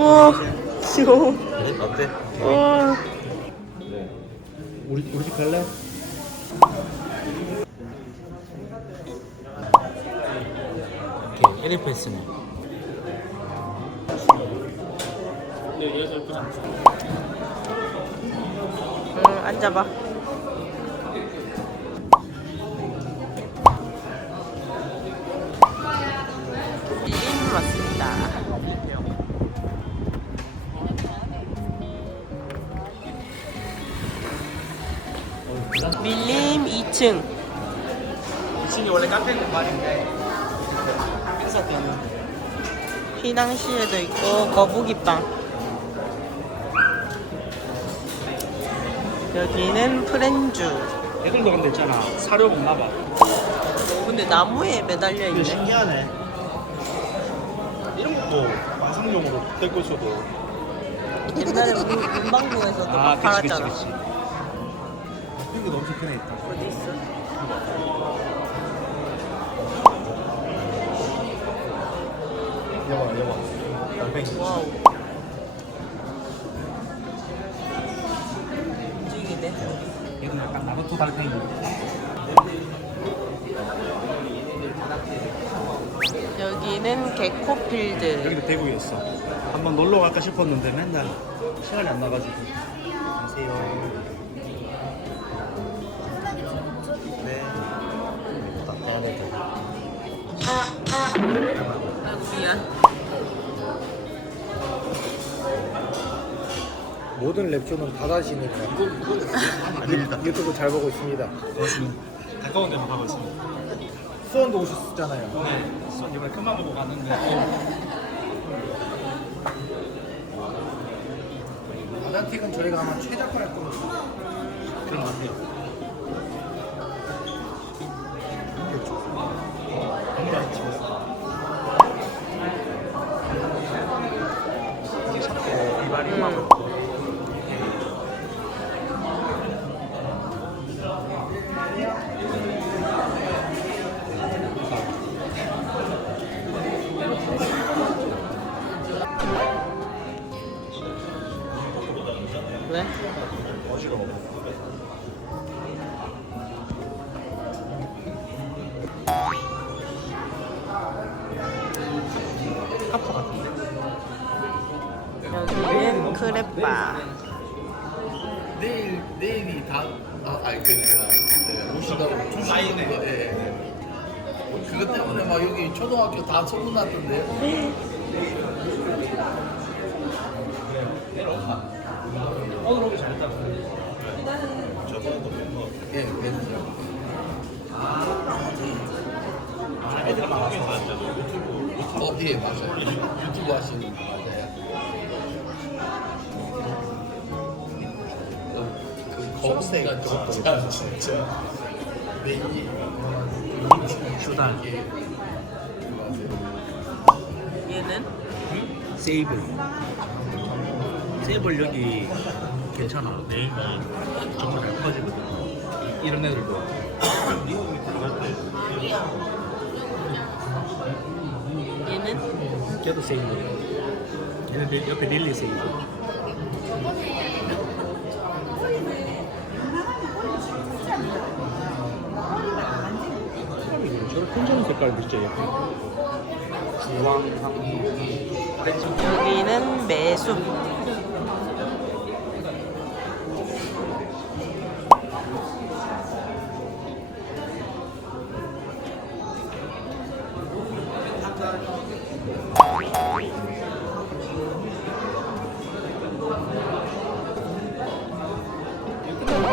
우와 귀여워 어때? 우와 우리 우리 집 갈래? 오케이 1인 패스네 응 앉아봐 밀림 2층. 2층이 원래 카페 공간인데. 행사 때는. 휘낭시에도 있고 거북이빵. 여기는 프렌주 애들도 근데 있잖아. 사료 먹나 봐. 근데 나무에 매달려 있네. 신기하네. 이런 것도 방송용으로 될 수도. 옛날에 우리 문방구에서도 아막 팔았잖아. 그치 이거 너무 좋긴 해 있다 어디 있어? 여봐 여봐. 달팽이 와우. 움직이네. 얘는 약간 나루토 달팽이 여기는 개코필드. 여기도 대구에 있어. 한번 놀러 갈까 싶었는데 맨날 시간이 안 나가지고. 안녕하세요 아이고 미안 모든 랩쇼는 다 다시니까. 아닙니다. 유튜브 잘 보고 있습니다. 고맙습니다. 가까운 데만 가고 있습니다. 수원도 오셨잖아요. 네 수원 이번에 큰맘 먹고 갔는데. 아단틱은 저희가 아마 최적화할 겁니다. 그런 것 같아요 오늘 오기 잘했다 예, 그래서 아 애들 많아서 어, 예, 맞아요. 유튜브 하시는 분 맞아요. 어, 그 검색가 진짜. 진짜. 메인이 주단. 예, 세이블. 세이블 여기 괜찮아. 네임이 정말 잘 커지거든. 이런 애들도. 얘는? 걔도 세이블. 얘는 리- 옆에 릴리 세이블. 저런 펜션 색깔 진짜 예뻐 주황 여기는 매숙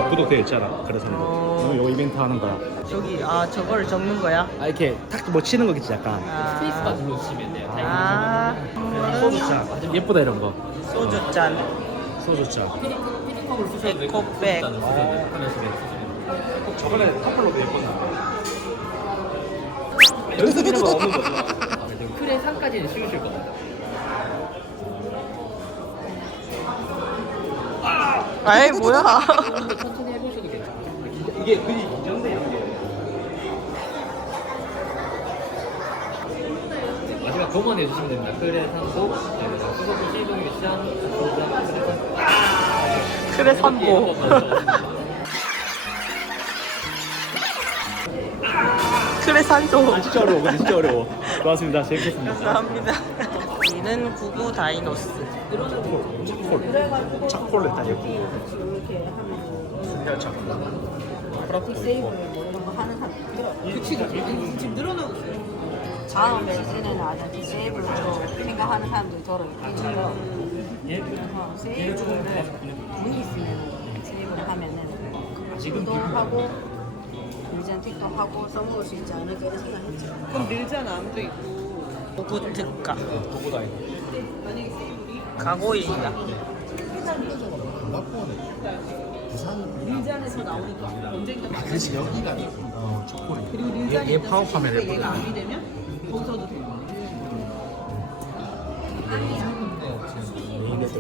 구독되어 있잖아 그래서 어. 요 이벤트 하는 거야 저기 아 저거를 적는 거야? 아 이렇게 탁 뭐 치는 거겠지 약간 아, 누르시면 돼요. 아 소주잔. 예쁘다 이런 거. 소주잔. 소주잔. 에코백. 저번에 커플로도 예뻤나 여기서 이런 거 없는 거죠 클의 상까지는 씌우실 겁니다. 아이 뭐야. 천천히 해보셔도 괜찮아요. 이게 그것만 해주시면 됩니다. 크레산도, 네, 수소도 시동 미션. 그래 선보. 그래 산조. 진짜 어려워 근데 진짜 어려워 고맙습니다 재밌겠습니다 감사합니다. 여기는 구구 다이노스. 차콜 차콜렛 다 여기 순결 차콜 그치 그치 아니, 지금 늘어나고 있어요 다음에 이제는 아주 디세이블로 생각하는 사람들이 덜어 있고요. 그래서 세이블을 문이 있으면 세이블을 하면은 지금도 하고 유전틱도 하고 써먹을 수 있지 않을까 이런 생각했죠. 그럼 밀잖아 암도 있고 구구 특가. 가고일이다. 밀잔에서 나오니까 언젠가 맛 그렇지 여기가 어 초콜릿 그리고 밀잔이 얘 파워파면 얘가 예쁘다 암이 되면 거기서도 되고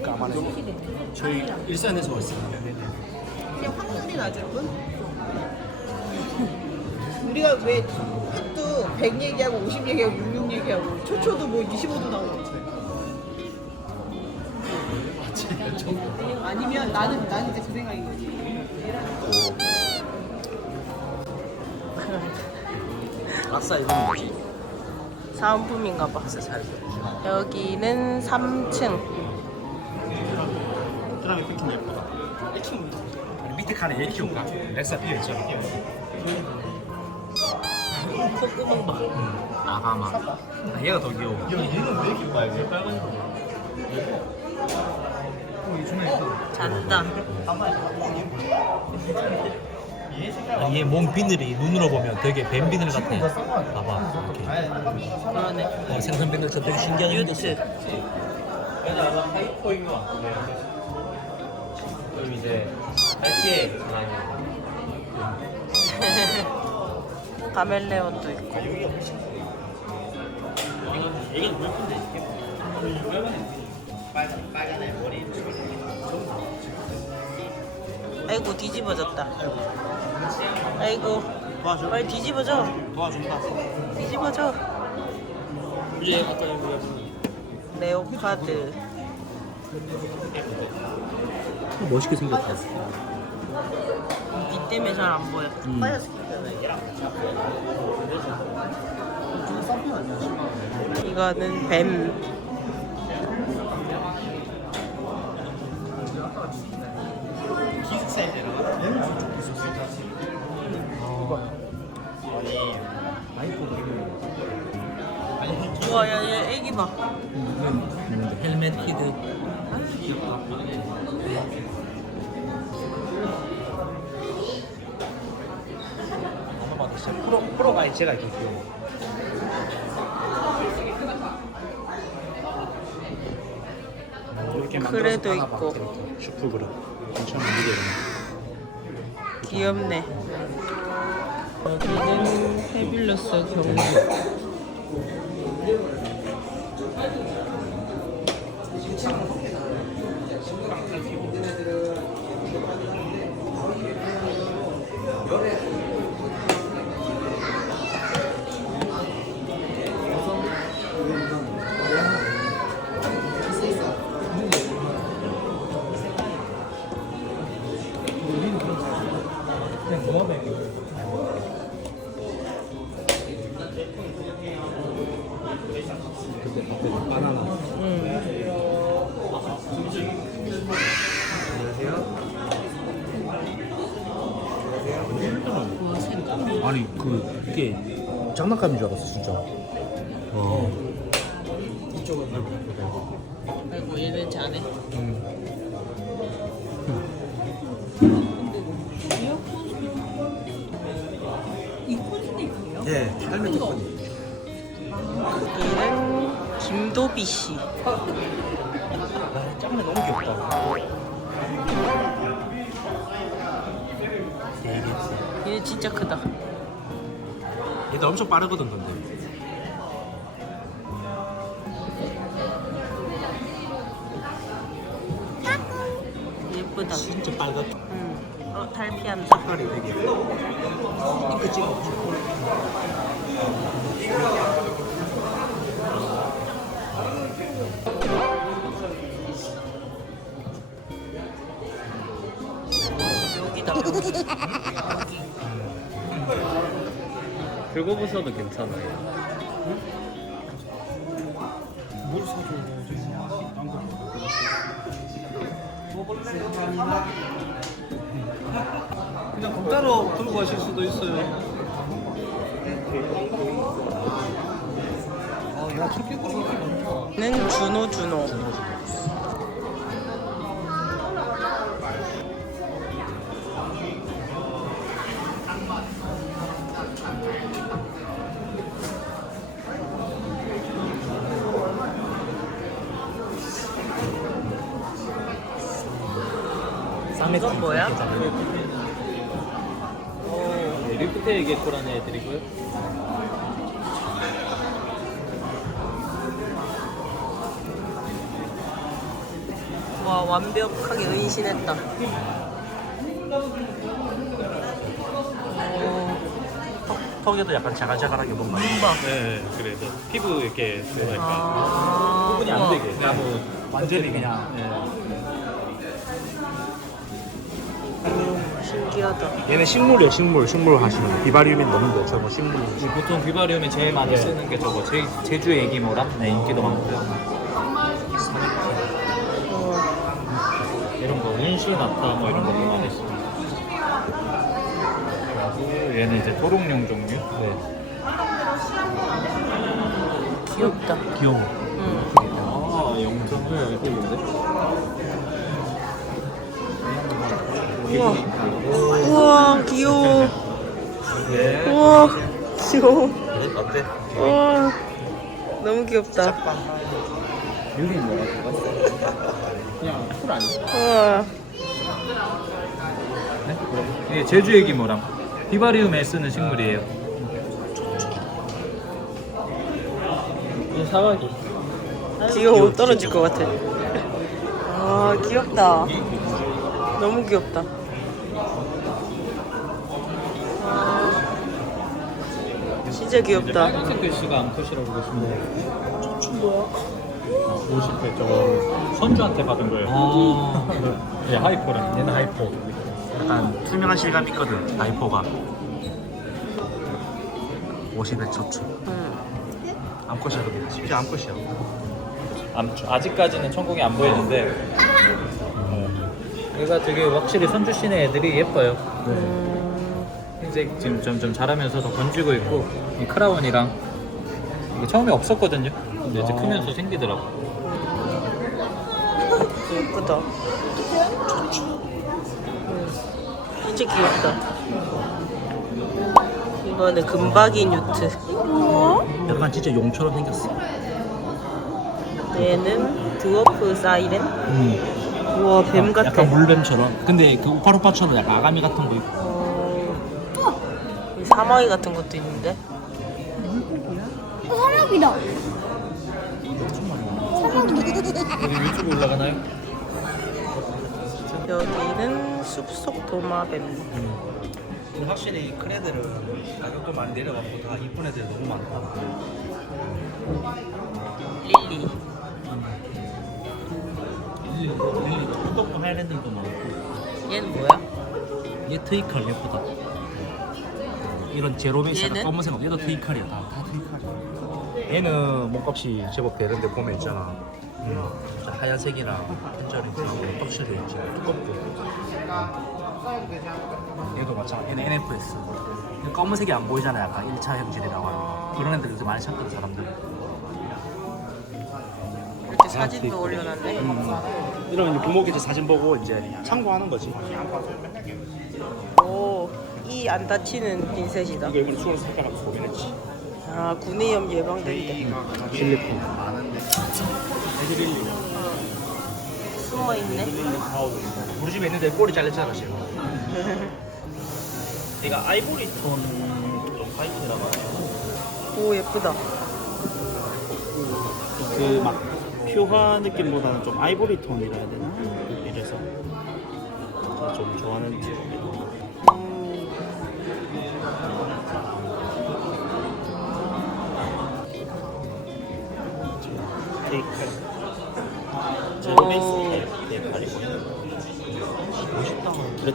까만해 저희 일산에서 그냥 확률이 낮을 뿐 우리가 왜 햇도 100 얘기하고 50 얘기하고 66 얘기하고 초초도 뭐 25도 나오고 아니면 나는 나는 이제 그 생각인 거지. 아싸 이거는 뭐지? 사은품인가 봐. 여기는 3층. 드라미 패킹 예쁘다 우리 밑에 칸에 얘 키울까? 렉사 피어 있잖아 콧구멍 봐. 아가마 아, 얘가 더 귀여워 야 얘는 왜 이렇게 빨개? 빨간 거 잔다. 얘 몸 비늘이 눈으로 보면 되게 뱀 비늘 같아. 봐봐. 이렇게. 그러네. 어, 생선 비늘처럼 되게 신기하게 생겼어. 유트. 그럼 이제 짧게 카멜레온도 있고. 아이고 뒤집어졌다. 아이고 도와줘 빨리 뒤집어져. 도와준다 뒤집어져. 얘 아까 여기 레오파드. 멋있게 생겼다. 빛 때문에 잘 안 보여. 빠졌을 때문에. 이거는 뱀. 프로, 프로가 제가 이렇게 만들어서 그래도 있고. 슈프 그릇 괜찮은 무대 귀엽네. 여기는 페빌러스 경주. 아니 그 이게 장난감인 줄 알았어 진짜. 아이고, 얘는 자네. 예 헬멧 덕분에 여기는 김도비 씨. 아. 짱네 너무 귀엽다. 얘 진짜 크다. 일단 엄청 빠르거든 근데 예쁘다. 진짜 빨갛다 응. 어, 달 피한다. 색깔이 되게 이크 찍어 여기다. 긁어보셔도 괜찮아요. 뭘 사줘? 그냥 공짜로 들고 가실 수도 있어요. 아, 야, 저렇게 거 이렇게 많다. 는 준호 준호. 이건 뭐야? 네, 리프트의 개코라는 애들이고요. 와 완벽하게 은신했다. 턱에도 약간 자갈자갈하게 뭔가. 네, 그래서 피부 이렇게 뭐랄까 아, 구분이 안 되게. 나무 완전히 그냥. 신기하다. 얘네 식물이에요, 식물. 식물 하시는 거. 비바리움인 넘는데 저거 식물. 보통 비바리움에 제일 많이 쓰는 게 저거 제, 제주 애기모랑 네, 인기도 많고요. 이런 거 운시 나타 뭐 이런 것도 많이 씁니다. 그리고 얘는 이제 토롱용 종류. 네. 귀엽다. 귀여워. 응. 아, 영점을 예쁜데? 우와. 우와 귀여워. 우와 귀여워. 어때? 우와 너무 귀엽다. 뭐가 들어갔어? 그냥 풀 아니야? 우와. 네? 이게 제주 애기모랑 비바리움에 쓰는 식물이에요. 이 사과기. 귀여워 떨어질 것 같아. 아 귀엽다. 너무 귀엽다. 진짜 귀엽다. 빨간색 글씨가 암컷이라고 보시면 돼요. 저 뭐야? 50회 저거 선주한테 받은 거예요. 아, 네, 하이포랑. 얘는 하이포. 약간 투명한 실감 있거든, 하이포가. 50에 초초. 응. 암컷이야, 그게. 쉽지 암컷이야. 암, 아직까지는 천공이 안 보이는데 얘가 되게 확실히 선주 씨네 애들이 예뻐요. 이 제 지금 점점 자라면서 더 번지고 있고 이 크라운이랑 이게 처음에 없었거든요. 근데 이제 크면서 생기더라고. 예쁘다. 진짜 귀엽다. 이거는 금박이 뉴트. 약간 진짜 용처럼 생겼어. 얘는 드워프 사이렌. 음. 우와 뱀 같아. 약간 물뱀처럼. 근데 그 우파루파처럼 약간 아가미 같은 거 있고. 어, 이 사마귀 같은 것도 있는데. 사람이다. 여기 유튜브 올라가나요? 여기는 숲속 도마뱀. 근데 확실히 큰 애들은 가격도 많이 내려가고 다 이쁜 애들 너무 많다. 릴리. 릴리, 릴리 뚜껑 하이랜들도 많고. 얘는 뭐야? 얘 트이칼 예쁘다. 이런 제로베이스 얘는? 검은색 없- 얘도 트이칼이야. 다, 다 트이칼이야. 얘는 몸값이 제법 되는데 보면 있잖아. 음, 진짜 하얀색이랑 한절이 들어가고 확실히 진짜 두껍고. 얘도 마찬가지. 얘는 NFS. 이 검은색이 안 보이잖아. 약간 1차 형질이라고 하는 거. 그런 애들 요새 많이 찾거든 사람들. 이렇게 사진도 올려놨네. 이런 이제 부모기지 사진 보고 이제 참고하는 거지. 오, 이 안 다치는 핀셋이다. 이거 일부러 수원 색깔하고 고민했지. 아, 구내염 예방된대. 실리콘. 에드릴리. 숨어 있네. 우리 집에 있는데 꼬리 잘렸잖아 지금. 얘가 아이보리 톤 화이트라고 하죠. 오, 예쁘다. 그막 퓨화 느낌보다는 좀 아이보리 톤이라 해야 되나? 이래서 좀 좋아하는 테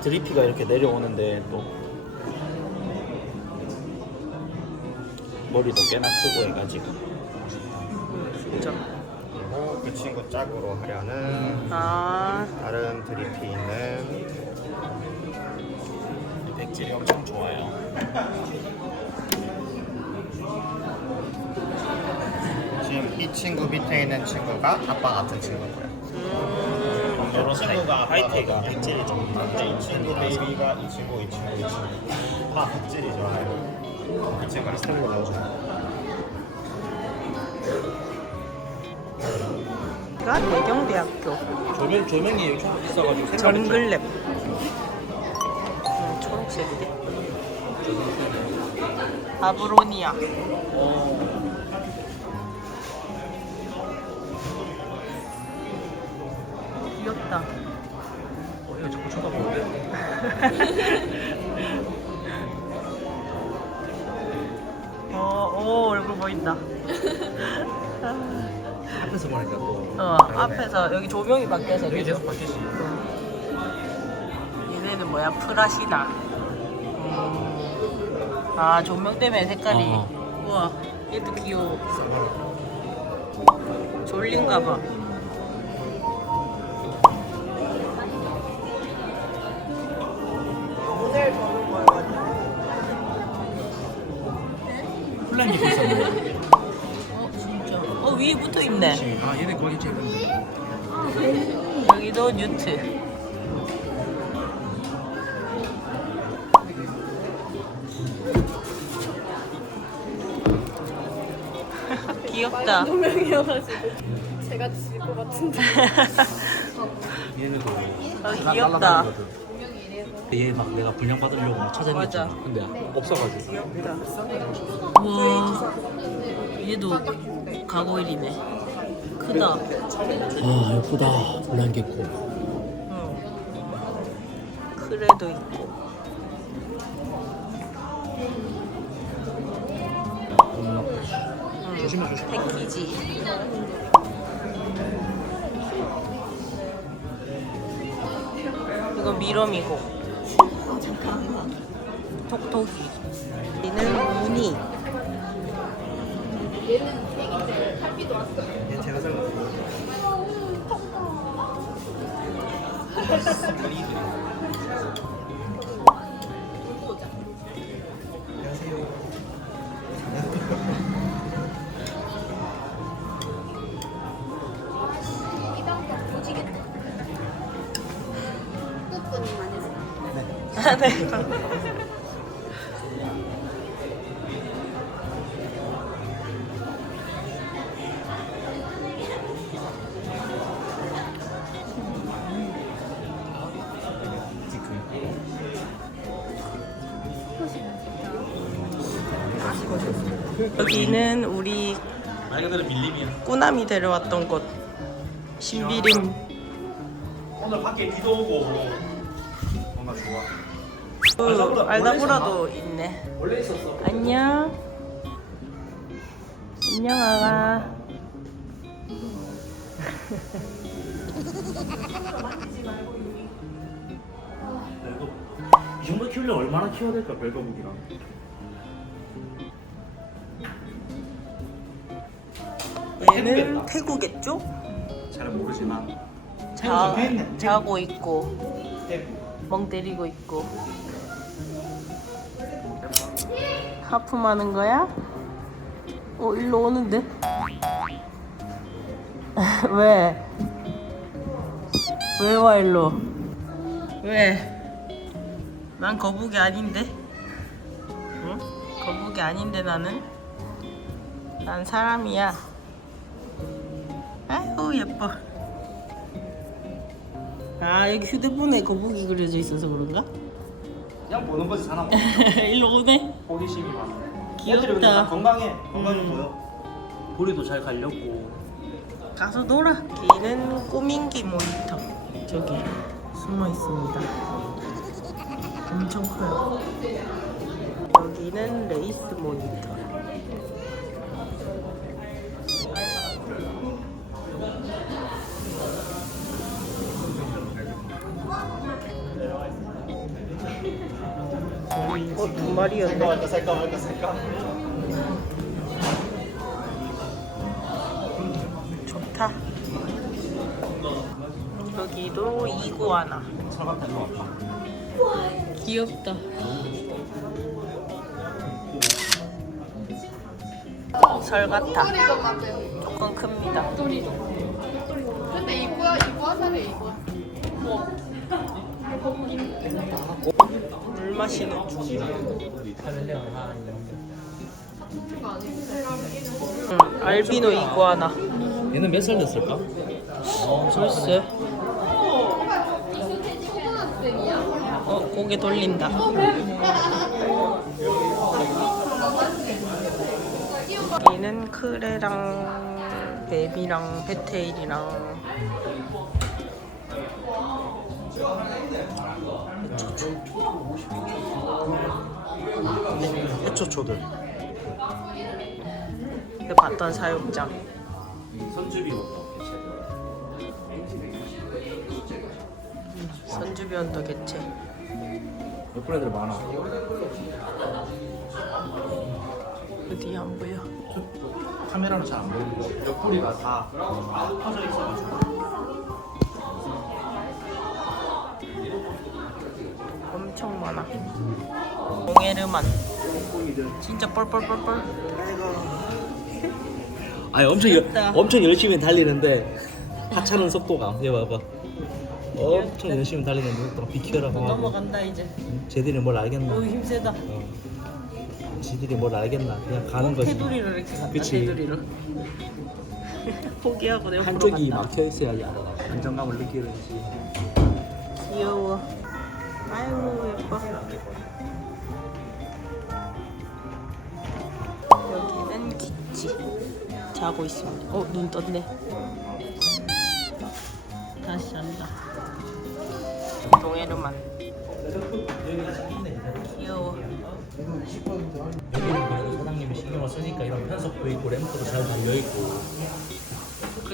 드리피가 이렇게 내려오는데 또 머리도 꽤나 크고 해가지고 진짜. 그리고 그 친구 짝으로 하려는 아, 다른 드리피는 백질이 엄청 좋아요. 지금 이 친구 밑에 있는 친구가 아빠 같은 친구고요. 이런 친구가 하이테가 백질이 좀 이제 이 친구 베이비가 이 친구, 이 친구, 이 친구 다 백질이 좋아요. 이 친구가 스타일이 너무 좋아요. 가 대경대학교 조명 조명이 좀 색깔이 정글랩. 음, 초록색이네. 아브로니아. 귀엽다. 어, 이거 자꾸 쳐다보는데. 어, 오, 얼굴 보인다. 앞에서 보니까 또 어, 앞에서 여기 조명이 바뀌어서 여기? 계속 바뀌지. 얘네는 뭐야? 프라시나. 음. 아, 조명 때문에 색깔이. 어. 우와, 얘도 귀여워. 졸린가 봐. 여기도 뉴트. 귀엽다. 명이어가지고 제가 질것 같은데. 얘네도 아, 귀엽다. 얘막 내가 분량 받으려고 막 찾아냈잖아. 맞아. 근데 없어가지고. 귀엽다. 우와. 얘도 가고일이네. 크다. 아 예쁘다. 블랑게코. 응. 크레도 있고. 응. 조심해 조심. 패키지. 이건 미럼이고. 톡톡이. 얘는 무늬. 얘 제가 산 거. 아, 네. 여기는 우리 말 그대로 밀림이야. 꾸남이 데려왔던 곳 신비림 오늘 밖에 비도 오고 뭔가 좋아. 그 알다보라도 있네 원래 있었어. 안녕 안녕 아가 별거. 이 정도 키우려면 얼마나 키워야 될까 별거북이랑. 얘는 태국겠죠? 잘은 모르지만 자, 자고 있고 멍 때리고 있고 하품하는 거야? 어 일로 오는데? 왜? 왜 와 일로? 왜? 난 거북이 아닌데? 응? 거북이 아닌데 나는? 난 사람이야 아유 예뻐 아 여기 휴대폰에 거북이 그려져 있어서 그런가? 그냥 보는 거지 사람. 일로 오네 호기심이 많아. 귀엽다. 애들이 다 건강해. 건강해 음. 보여. 보리도 잘 갈렸고. 가서 놀아 얘는 꼬민기 모니터 저기 숨어 있습니다 엄청 커요 여기는 레이스 모니터 말이었네. 살까 말까 살까 좋다. 여기도 이구아나. 귀엽다. 설 같아. 조금 큽니다. 근데 이거야 이거 하나래 이거. 물 마시는 중. 응, 알비노 이구아나. 얘는 몇 살 됐을까? 글쎄. 어, 고개 돌린다. 여기는 크레랑 뱀이랑 베테일이랑 해초 초들 그 봤던 사육장. 선주비 선주비 언더 개체. 예쁜 애들 많아 어디 안 보여? 카메라는 잘안 보이고 옆구리가 다 퍼져 있어가지고 많아. 동에르만. 진짜 뻘뻘뻘뻘. 아니 엄청 귀엽다. 엄청 열심히 달리는데 하찮은 속도가 얘 봐봐 엄청 열심히 달리는데 속도가 비켜라고 하고 넘어간다 이제. 쟤들이 뭘 알겠나 오 힘세다. 어. 지들이 뭘 알겠나 그냥 가는 거지 테두리를 이렇게 간다. 그치. 테두리를. 포기하고 내가 한쪽이 막혀 있어야지 안정감을 느끼는지 귀여워. 아이고 예뻐. 여기는 기치. 자고 있습니다. 어 눈 떴네. 다시 잔다. 동해르만. 귀여워. 여기는 그래도 사장님이 신경을 쓰니까 이런 편석도 있고 램프도 잘 달려 있고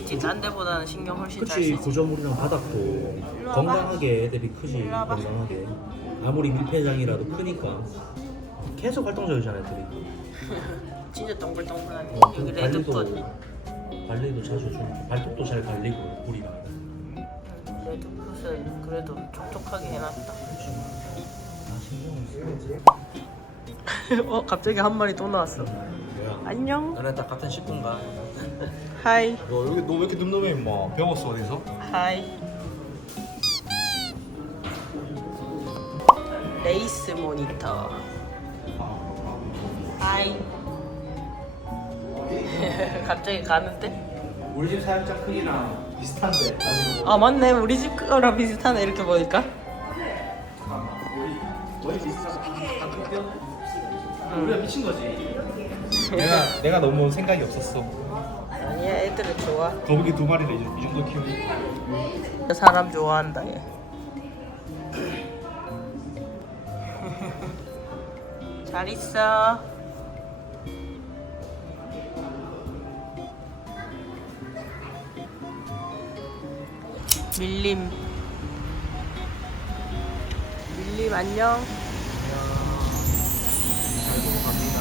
그치 딴 데보다는 신경 훨씬 잘 그치 쓰지. 구조물이랑 바닥도 와봐. 건강하게 애들이 크지 일로 와봐. 건강하게 아무리 밀폐장이라도 크니까 계속 활동적이잖아 애들이 진짜 동글동글하네. 어, 여기 레드풋. 관리도 자주 주고 발톱도 잘 갈리고 뿌리가 레드풋은 그래도 촉촉하게 해놨다. 아 신경을 쓰지 어 갑자기 한 마리 또 나왔어. 안녕. 너네 다 같은 식구인가? 하이. 너 여기 너 왜 이렇게 늠름해 임마 배웠어 어디서? 하이. 레이스 모니터. 하이. 갑자기 가는데? 우리 집 사육장 크기랑 비슷한데 아 맞네 우리 집 거랑 비슷하네 이렇게 보니까. 우리가 미친 거지 내가 내가 너무 생각이 없었어 아니야 애들은 좋아. 거북이 두 마리를 이 정도- 이 정도 키우고 사람 좋아한다 얘. 잘 있어. 밀림. 밀림 안녕. 잘 보고 갑니다